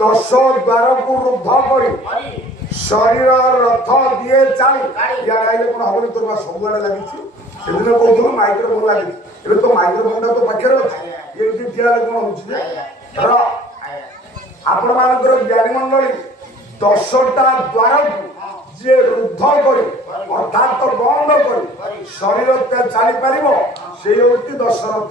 दश द्वार को रुद्ध कर शरीर रथ दिए चली या गाइले कौन हम तोर सब आड़े लगी से दिन कहूँ माइक्रोफोन लगी तो माइक्रोफोन तो पाखे अच्छे ये ठिया कौन हो आपण मान ज्ञानी मंडली 10टा द्वार को जी रुद्ध कर अर्थात बंद कर शरीर चली पार से हूँ दशरथ।